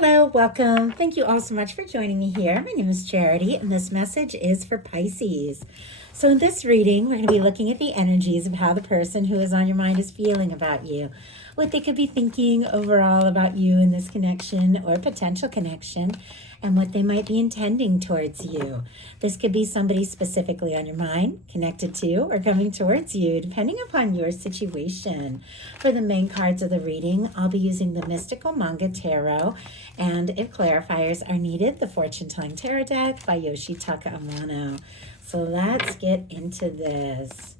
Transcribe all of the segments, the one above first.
Hello, welcome. Thank you all so much for joining me here. My name is Charity, and this message is for Pisces. So in this reading, we're going to be looking at the energies of how the person who is on your mind is feeling about you, what they could be thinking overall about you in this connection or potential connection, and what they might be intending towards you. This could be somebody specifically on your mind, connected to, or coming towards you, depending upon your situation. For the main cards of the reading, I'll be using the Mystical Manga Tarot, and if clarifiers are needed, the Fortune Telling Tarot deck by Yoshitaka Amano. So let's get into this.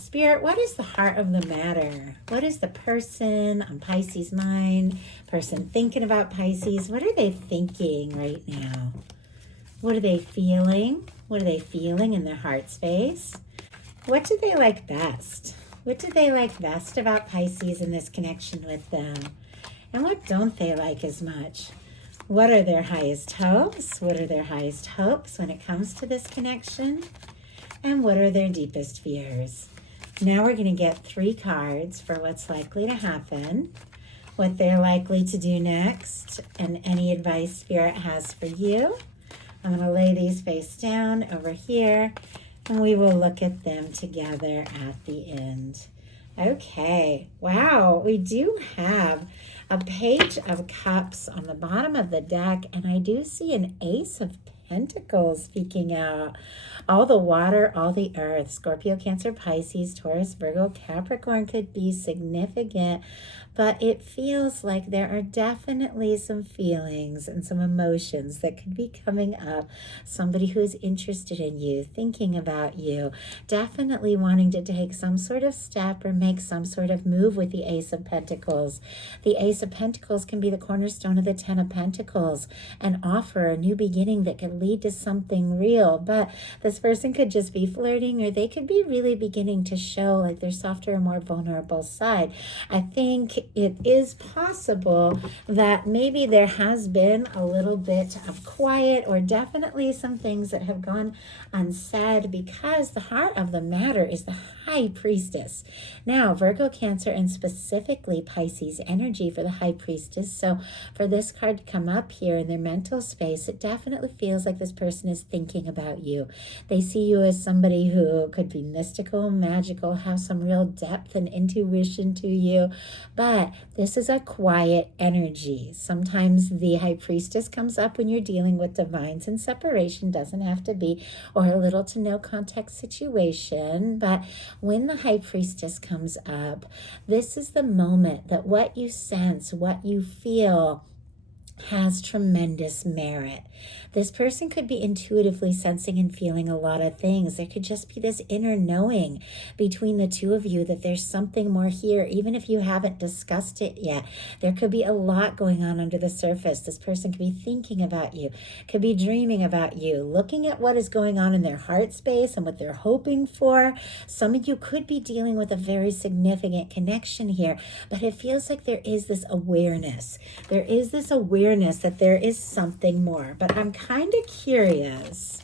Spirit, what is the heart of the matter? What is the person on Pisces' mind? Person thinking about Pisces? What are they thinking right now? What are they feeling? What are they feeling in their heart space? What do they like best? What do they like best about Pisces in this connection with them? And what don't they like as much? What are their highest hopes? What are their highest hopes when it comes to this connection? And what are their deepest fears? Now we're going to get 3 cards for what's likely to happen, what they're likely to do next, and any advice Spirit has for you. I'm going to lay these face down over here, and we will look at them together at the end. Okay, wow, we do have a Page of Cups on the bottom of the deck, and I do see an Ace of Pentacles speaking out. All the water, all the earth, Scorpio, Cancer, Pisces, Taurus, Virgo, Capricorn could be significant, but it feels like there are definitely some feelings and some emotions that could be coming up. Somebody who's interested in you, thinking about you, definitely wanting to take some sort of step or make some sort of move with the Ace of Pentacles. The Ace of Pentacles can be the cornerstone of the Ten of Pentacles and offer a new beginning that could lead to something real. But this person could just be flirting, or they could be really beginning to show like their softer and more vulnerable side. I think it is possible that maybe there has been a little bit of quiet, or definitely some things that have gone unsaid, because the heart of the matter is the High Priestess. Now, Virgo, Cancer, and specifically Pisces energy for the High Priestess. So for this card to come up here in their mental space, it definitely feels like this person is thinking about you. They see you as somebody who could be mystical, magical, have some real depth and intuition to you. But this is a quiet energy. Sometimes the High Priestess comes up when you're dealing with divines, and separation doesn't have to be, or a little to no contact situation. But when the High Priestess comes up, this is the moment that what you sense, what you feel, has tremendous merit. This person could be intuitively sensing and feeling a lot of things. There could just be this inner knowing between the two of you that there's something more here, even if you haven't discussed it yet. There could be a lot going on under the surface. This person could be thinking about you, could be dreaming about you, looking at what is going on in their heart space and what they're hoping for. Some of you could be dealing with a very significant connection here, but it feels like there is this awareness. There is this awareness that there is something more. But I'm kind of curious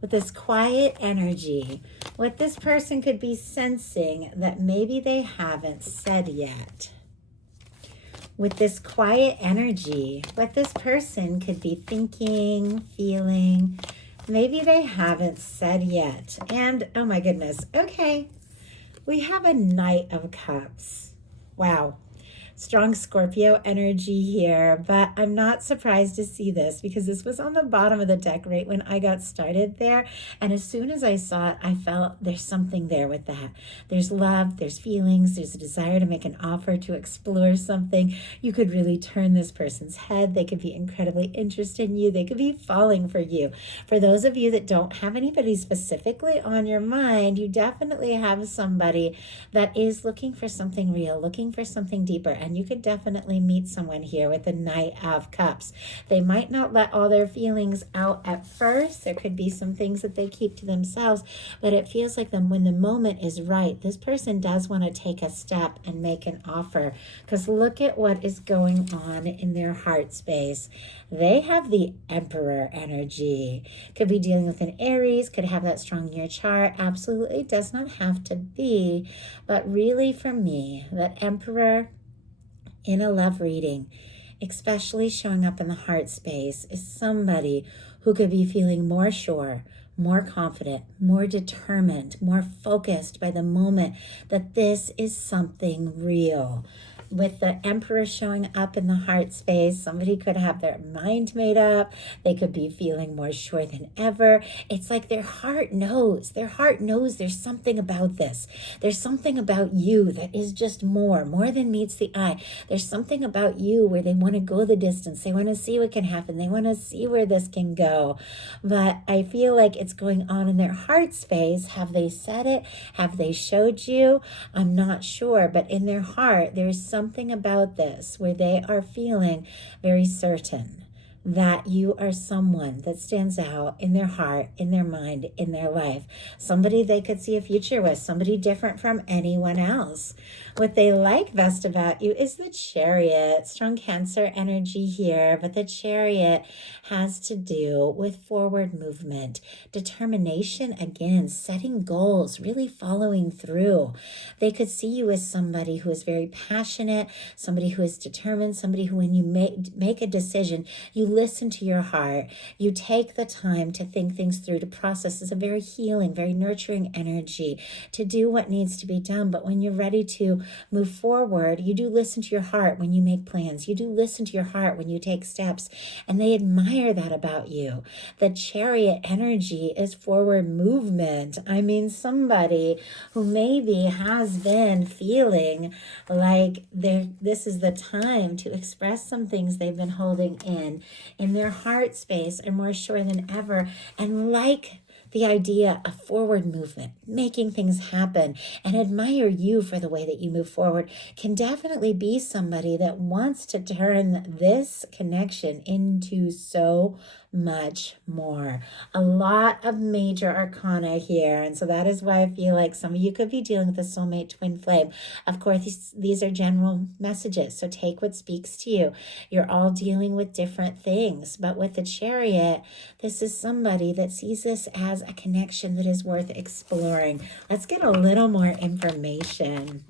with this quiet energy, what this person could be sensing that maybe they haven't said yet. With this quiet energy, what this person could be thinking, feeling, maybe they haven't said yet. And oh my goodness, okay, we have a Knight of Cups. Wow. Strong Scorpio energy here, but I'm not surprised to see this because this was on the bottom of the deck right when I got started there. And as soon as I saw it, I felt there's something there with that. There's love, there's feelings, there's a desire to make an offer, to explore something. You could really turn this person's head. They could be incredibly interested in you. They could be falling for you. For those of you that don't have anybody specifically on your mind, you definitely have somebody that is looking for something real, looking for something deeper. And you could definitely meet someone here with the Knight of Cups. They might not let all their feelings out at first. There could be some things that they keep to themselves, but it feels like when the moment is right, this person does want to take a step and make an offer, because look at what is going on in their heart space. They have the Emperor energy. Could be dealing with an Aries, could have that strong in your chart. Absolutely does not have to be, but really for me, that Emperor in a love reading especially showing up in the heart space, is somebody who could be feeling more sure, more confident, more determined, more focused by the moment that this is something real. With the Emperor showing up in the heart space, somebody could have their mind made up. They could be feeling more sure than ever. It's like their heart knows. Their heart knows there's something about this. There's something about you that is just more than meets the eye. There's something about you where they want to go the distance. They want to see what can happen. They want to see where this can go. But I feel like it's going on in their heart space. Have they said it? Have they showed you? I'm not sure. But in their heart, there is something about this where they are feeling very certain that you are someone that stands out in their heart, in their mind, in their life. Somebody they could see a future with, somebody different from anyone else. What they like best about you is the Chariot. Strong Cancer energy here, but the Chariot has to do with forward movement, determination, again, setting goals, really following through. They could see you as somebody who is very passionate, somebody who is determined, somebody who, when you make a decision, you listen to your heart. You take the time to think things through, to process. It's a very healing, very nurturing energy to do what needs to be done. But when you're ready to move forward, you do listen to your heart when you make plans. You do listen to your heart when you take steps. And they admire that about you. The Chariot energy is forward movement. I mean, somebody who maybe has been feeling like this is the time to express some things they've been holding in their heart space, and more sure than ever, and like the idea of forward movement, making things happen, and admire you for the way that you move forward, can definitely be somebody that wants to turn this connection into so much more. A lot of major arcana here, and so that is why I feel like some of you could be dealing with a soulmate twin flame. Of course, these are general messages, so take what speaks to you. You're all dealing with different things, but with the Chariot, this is somebody that sees this as a connection that is worth exploring. Let's get a little more information.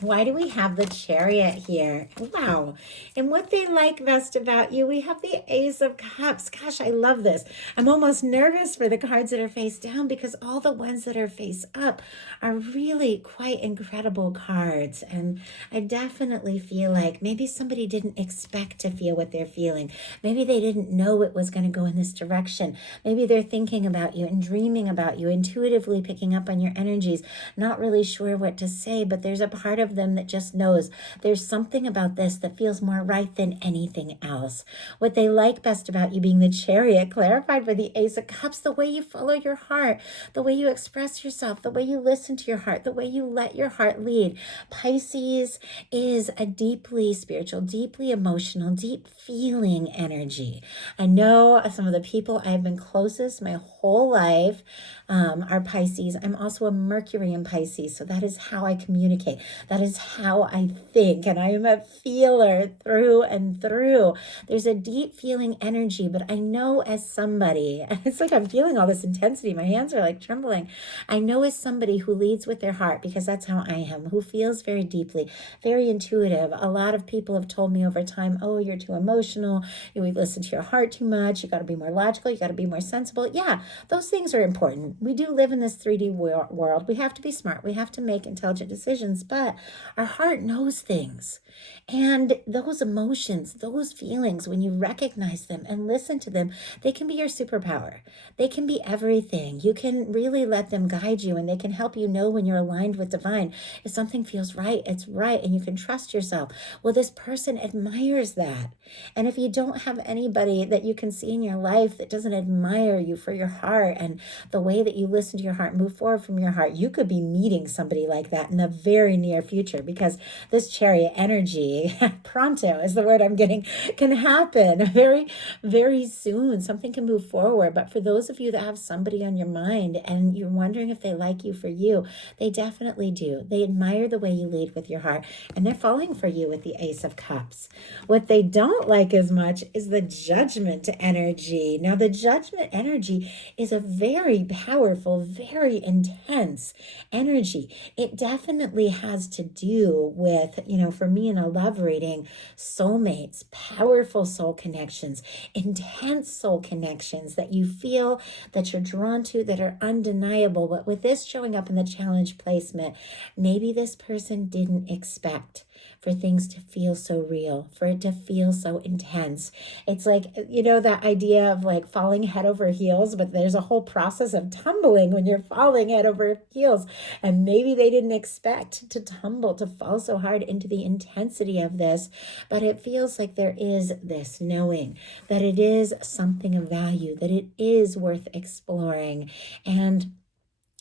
Why do we have the Chariot here? Wow. And what they like best about you, we have the Ace of Cups. Gosh, I love this. I'm almost nervous for the cards that are face down because all the ones that are face up are really quite incredible cards. And I definitely feel like maybe somebody didn't expect to feel what they're feeling. Maybe they didn't know it was going to go in this direction. Maybe they're thinking about you and dreaming about you, intuitively picking up on your energies, not really sure what to say, but there's a part of them that just knows there's something about this that feels more right than anything else. What they like best about you being the Chariot, clarified by the Ace of Cups, the way you follow your heart, the way you express yourself, the way you listen to your heart, the way you let your heart lead. Pisces is a deeply spiritual, deeply emotional, deep feeling energy. I know some of the people I have been closest my whole life are Pisces. I'm also a Mercury in Pisces, so that is how I communicate. That is how I think, and I am a feeler through and through. There's a deep feeling energy, but I know as somebody, it's like I'm feeling all this intensity. My hands are like trembling. I know as somebody who leads with their heart, because that's how I am, who feels very deeply, very intuitive. A lot of people have told me over time, oh, you're too emotional. You listen to your heart too much. You got to be more logical. You got to be more sensible. Yeah, those things are important. We do live in this 3D world. We have to be smart. We have to make intelligent decisions, but our heart knows things. And those emotions, those feelings, when you recognize them and listen to them, they can be your superpower. They can be everything. You can really let them guide you, and they can help you know when you're aligned with divine. If something feels right, it's right, and you can trust yourself. Well, this person admires that. And if you don't have anybody that you can see in your life that doesn't admire you for your heart and the way that you listen to your heart, move forward from your heart, you could be meeting somebody like that in the very near future, because this Chariot energy, pronto is the word I'm getting, can happen very, very soon. Something can move forward. But for those of you that have somebody on your mind and you're wondering if they like you for you, they definitely do. They admire the way you lead with your heart, and they're falling for you with the Ace of Cups. What they don't like as much is the Judgment energy. Now, the Judgment energy is a very powerful, very intense energy. It definitely has to do with, for me in a love reading, soulmates, powerful soul connections, intense soul connections that you feel that you're drawn to, that are undeniable. But with this showing up in the challenge placement, maybe this person didn't expect for things to feel so real, for it to feel so intense. It's like, that idea of like falling head over heels, but there's a whole process of tumbling when you're falling head over heels. And maybe they didn't expect to tumble, to fall so hard into the intensity of this, but it feels like there is this knowing that it is something of value, that it is worth exploring. And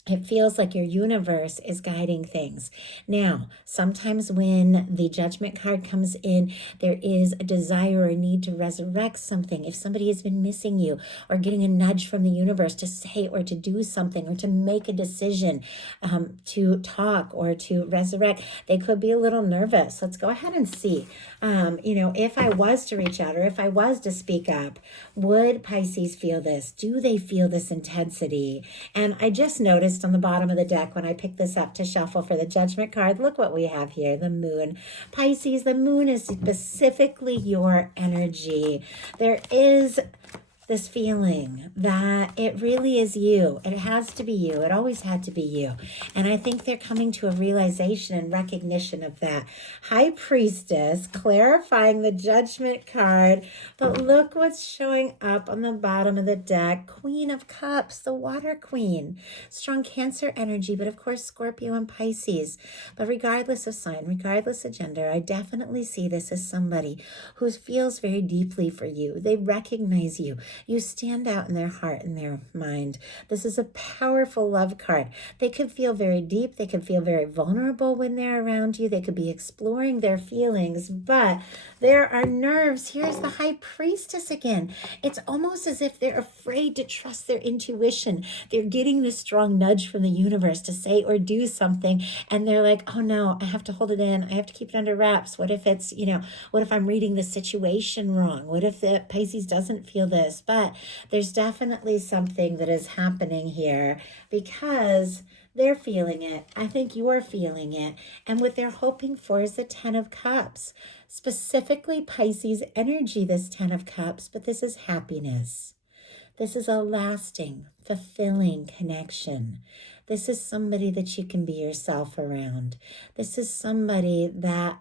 it feels like your universe is guiding things. Now, sometimes when the judgment card comes in, there is a desire or a need to resurrect something. If somebody has been missing you or getting a nudge from the universe to say or to do something or to make a decision, to talk or to resurrect, they could be a little nervous. Let's go ahead and see. If I was to reach out or if I was to speak up, would Pisces feel this? Do they feel this intensity? And I just noticed on the bottom of the deck when I picked this up to shuffle for the judgment card, look what we have here, the moon. Pisces, the moon is specifically your energy. There is this feeling that it really is you. It has to be you. It always had to be you. And I think they're coming to a realization and recognition of that. High Priestess, clarifying the judgment card. But look what's showing up on the bottom of the deck. Queen of Cups, the water queen. Strong Cancer energy, but of course Scorpio and Pisces. But regardless of sign, regardless of gender, I definitely see this as somebody who feels very deeply for you. They recognize you. You stand out in their heart and their mind. This is a powerful love card. They could feel very deep. They could feel very vulnerable when they're around you. They could be exploring their feelings, but there are nerves. Here's the High Priestess again. It's almost as if they're afraid to trust their intuition. They're getting this strong nudge from the universe to say or do something, and they're like, oh no, I have to hold it in. I have to keep it under wraps. What if it's, what if I'm reading the situation wrong? What if the Pisces doesn't feel this? But there's definitely something that is happening here because they're feeling it. I think you're feeling it. And what they're hoping for is the 10 of Cups, specifically Pisces energy, this 10 of Cups, but this is happiness. This is a lasting, fulfilling connection. This is somebody that you can be yourself around. This is somebody that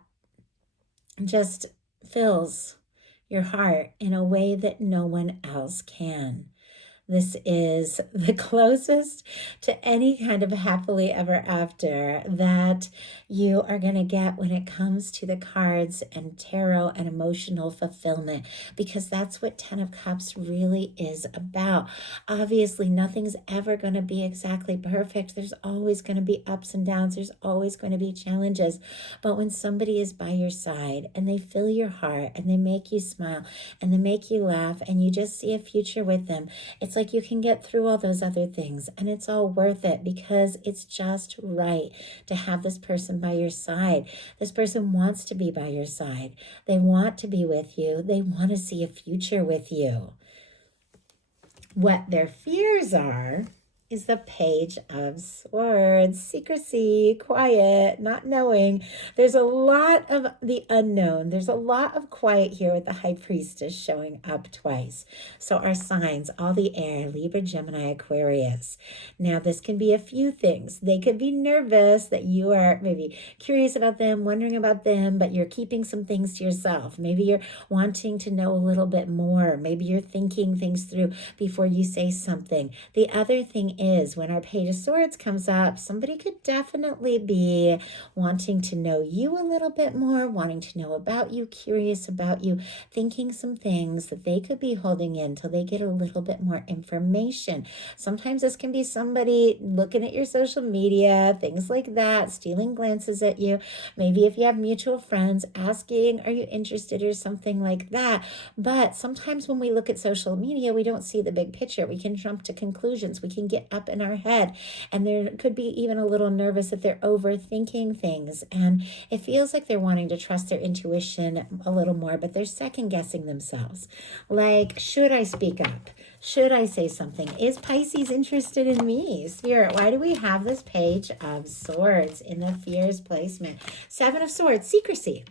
just fills your heart in a way that no one else can. This is the closest to any kind of happily ever after that you are going to get when it comes to the cards and tarot and emotional fulfillment, because that's what 10 of Cups really is about. Obviously, nothing's ever going to be exactly perfect. There's always going to be ups and downs. There's always going to be challenges. But when somebody is by your side and they fill your heart and they make you smile and they make you laugh and you just see a future with them, it's like you can get through all those other things and it's all worth it because it's just right to have this person by your side. This person wants to be by your side. They want to be with you. They want to see a future with you. What their fears are is the Page of Swords. Secrecy, quiet, not knowing. There's a lot of the unknown. There's a lot of quiet here with the High Priestess showing up twice. So our signs, all the air, Libra, Gemini, Aquarius. Now this can be a few things. They could be nervous that you are maybe curious about them, wondering about them, but you're keeping some things to yourself. Maybe you're wanting to know a little bit more. Maybe you're thinking things through before you say something. The other thing is when our Page of Swords comes up, somebody could definitely be wanting to know you a little bit more, wanting to know about you, curious about you, thinking some things that they could be holding in till they get a little bit more information. Sometimes this can be somebody looking at your social media, things like that, stealing glances at you. Maybe if you have mutual friends, asking, are you interested or something like that. But sometimes when we look at social media, we don't see the big picture. We can jump to conclusions. We can get get up in our head, and there could be even a little nervous that they're overthinking things, and it feels like they're wanting to trust their intuition a little more, but they're second guessing themselves. Like, should I speak up? Should I say something? Is Pisces interested in me? Spirit, why do we have this Page of Swords in the fears placement? Seven of Swords, secrecy.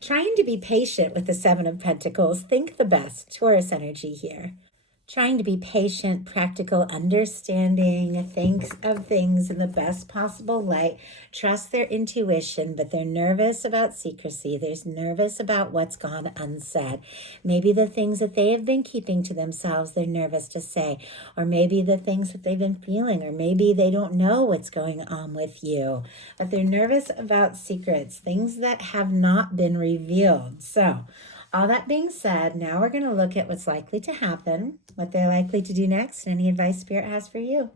Trying to be patient with the Seven of Pentacles. Think the best. Taurus energy here. Trying to be patient, practical, understanding, think of things in the best possible light, trust their intuition, but they're nervous about secrecy. They're nervous about what's gone unsaid. Maybe the things that they have been keeping to themselves, they're nervous to say, or maybe the things that they've been feeling, or maybe they don't know what's going on with you, but they're nervous about secrets, things that have not been revealed. So, all that being said, now we're going to look at what's likely to happen, what they're likely to do next, and any advice Spirit has for you.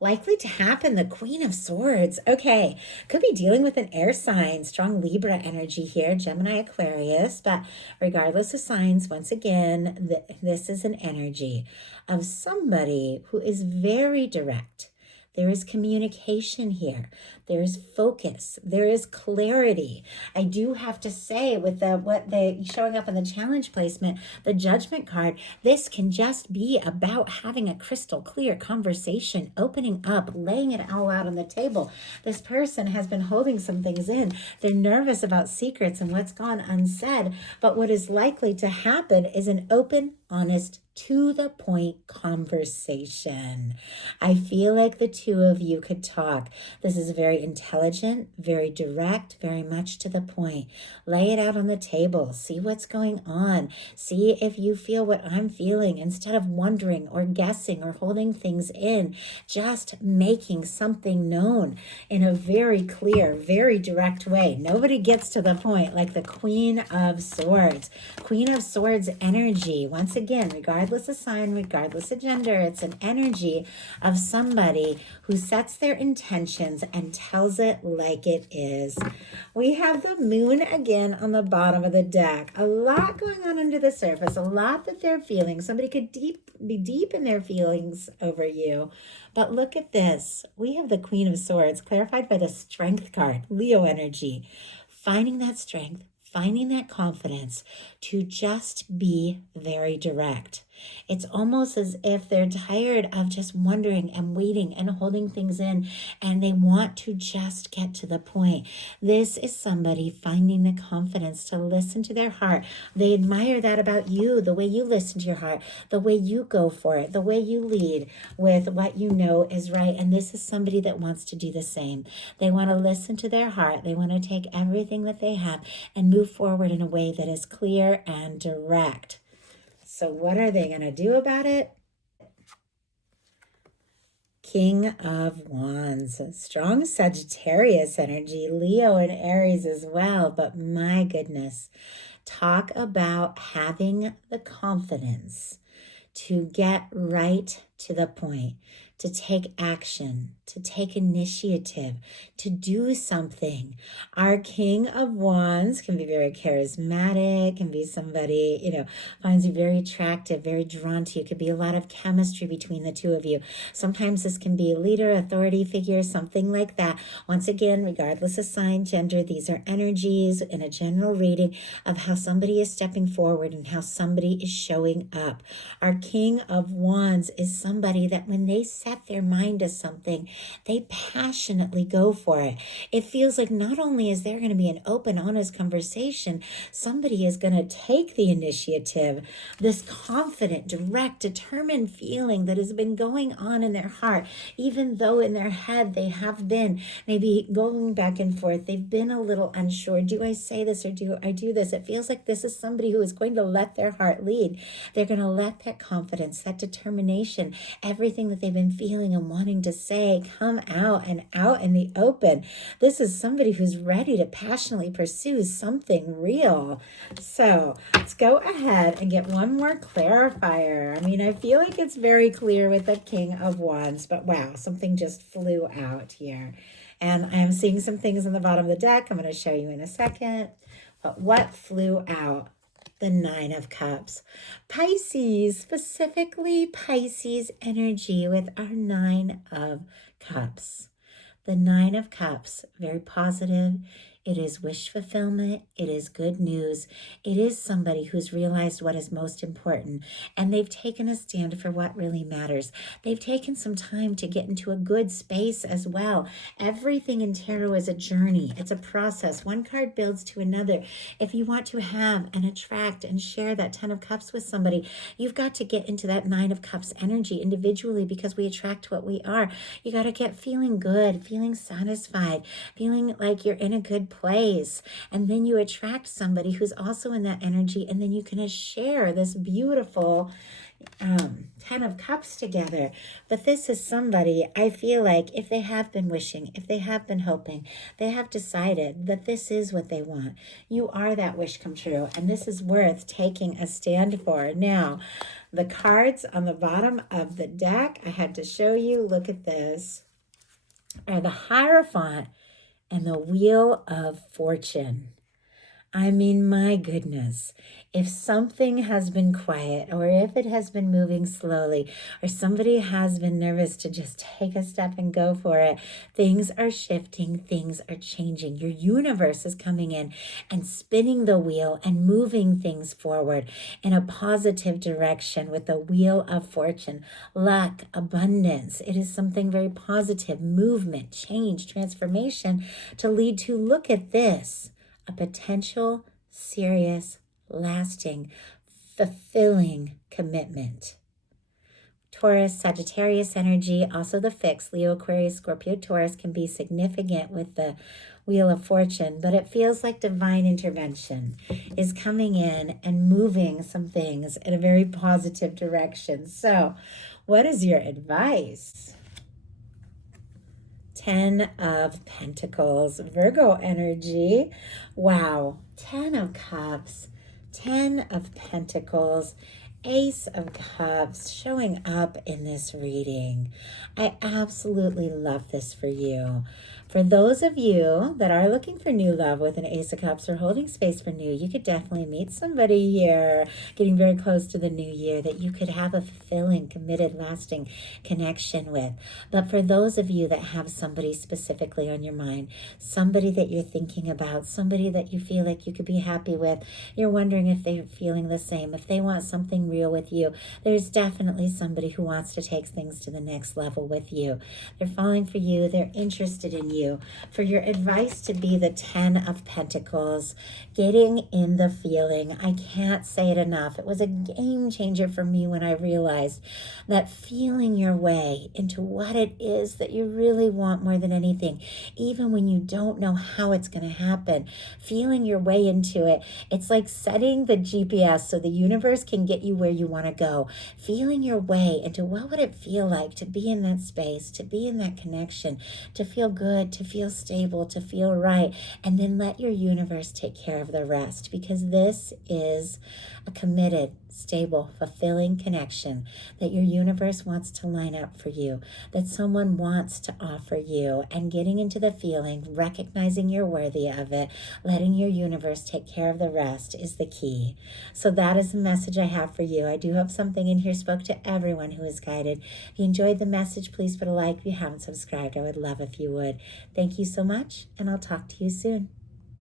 Likely to happen, the Queen of Swords. Okay, could be dealing with an air sign, strong Libra energy here, Gemini, Aquarius, but regardless of signs, once again, this is an energy of somebody who is very direct. There is communication here. There is focus. There is clarity. I do have to say, with what they showing up in the challenge placement, the Judgment card, this can just be about having a crystal clear conversation, opening up, laying it all out on the table. This person has been holding some things in. They're nervous about secrets and what's gone unsaid, but what is likely to happen is an open, honest, to the point conversation. I feel like the two of you could talk. This is very intelligent, very direct, very much to the point. Lay it out on the table. See what's going on. See if you feel what I'm feeling, instead of wondering or guessing or holding things in. Just making something known in a very clear, very direct way. Nobody gets to the point like the Queen of Swords. Queen of Swords energy. Once again, regardless of sign, regardless of gender, it's an energy of somebody who sets their intentions and tells it like it is. We have the Moon again on the bottom of the deck. A lot going on under the surface, a lot that they're feeling. Somebody could be deep in their feelings over you. But look at this. We have the Queen of Swords clarified by the Strength card, Leo energy. Finding that strength, finding that confidence to just be very direct. It's almost as if they're tired of just wondering and waiting and holding things in, and they want to just get to the point. This is somebody finding the confidence to listen to their heart. They admire that about you, the way you listen to your heart, the way you go for it, the way you lead with what you know is right. And this is somebody that wants to do the same. They want to listen to their heart. They want to take everything that they have and move forward in a way that is clear and direct. So what are they going to do about it? King of Wands, strong Sagittarius energy, Leo and Aries as well. But my goodness, talk about having the confidence to get right to the point, to take action, to take initiative, to do something. Our King of Wands can be very charismatic, can be somebody, finds you very attractive, very drawn to you. Could be a lot of chemistry between the two of you. Sometimes this can be a leader, authority figure, something like that. Once again, regardless of sign, gender, these are energies in a general reading of how somebody is stepping forward and how somebody is showing up. Our King of Wands is somebody that when they set their mind to something, they passionately go for it. It feels like not only is there going to be an open, honest conversation, somebody is going to take the initiative. This confident, direct, determined feeling that has been going on in their heart, even though in their head they have been maybe going back and forth. They've been a little unsure. Do I say this or do I do this? It feels like this is somebody who is going to let their heart lead. They're going to let that confidence, that determination, everything that they've been feeling and wanting to say come out and out in the open. This is somebody who's ready to passionately pursue something real. So let's go ahead and get one more clarifier. I mean, I feel like it's very clear with the King of Wands, but wow, something just flew out here. And I am seeing some things on the bottom of the deck I'm going to show you in a second. But what flew out? the Nine of Cups. Pisces, specifically Pisces energy with our Nine of Cups. The Nine of Cups, very positive. It is wish fulfillment. It is good news. It is somebody who's realized what is most important, and they've taken a stand for what really matters. They've taken some time to get into a good space as well. Everything in tarot is a journey. It's a process. One card builds to another. If you want to have and attract and share that 10 of Cups with somebody, you've got to get into that 9 of Cups energy individually, because we attract what we are. You got to get feeling good, feeling satisfied, feeling like you're in a good place, and then you attract somebody who's also in that energy, and then you can share this beautiful 10 of Cups together. But this is somebody, I feel like, if they have been wishing, if they have been hoping, they have decided that this is what they want. You are that wish come true, and this is worth taking a stand for. Now, the cards on the bottom of the deck, I had to show you, look at this, are the Hierophant and the Wheel of Fortune. I mean, my goodness, if something has been quiet, or if it has been moving slowly, or somebody has been nervous to just take a step and go for it, things are shifting, things are changing. Your universe is coming in and spinning the wheel and moving things forward in a positive direction with the Wheel of Fortune. Luck, abundance. It is something very positive, movement, change, transformation to lead to, look at this, a potential, serious, lasting, fulfilling commitment. Taurus, Sagittarius energy, also the fixed, Leo, Aquarius, Scorpio, Taurus can be significant with the Wheel of Fortune, but it feels like divine intervention is coming in and moving some things in a very positive direction. So, what is your advice? 10 of Pentacles, Virgo energy. Wow. 10 of Cups, 10 of Pentacles, Ace of Cups showing up in this reading. I absolutely love this for you. For those of you that are looking for new love with an Ace of Cups or holding space for new, you could definitely meet somebody here, getting very close to the new year, that you could have a fulfilling, committed, lasting connection with. But for those of you that have somebody specifically on your mind, somebody that you're thinking about, somebody that you feel like you could be happy with, you're wondering if they're feeling the same, if they want something real with you, there's definitely somebody who wants to take things to the next level with you. They're falling for you. They're interested in you. For your advice to be the 10 of Pentacles, getting in the feeling. I can't say it enough. It was a game changer for me when I realized that feeling your way into what it is that you really want more than anything, even when you don't know how it's going to happen, feeling your way into it. It's like setting the GPS so the universe can get you where you want to go, feeling your way into what would it feel like to be in that space, to be in that connection, to feel good, to feel stable, to feel right, and then let your universe take care of the rest, because this is a committed, stable, fulfilling connection that your universe wants to line up for you, that someone wants to offer you, and getting into the feeling, recognizing you're worthy of it, letting your universe take care of the rest is the key. So that is the message I have for you. I do hope something in here spoke to everyone who is guided. If you enjoyed the message, please put a like. If you haven't subscribed, I would love if you would. Thank you so much, and I'll talk to you soon.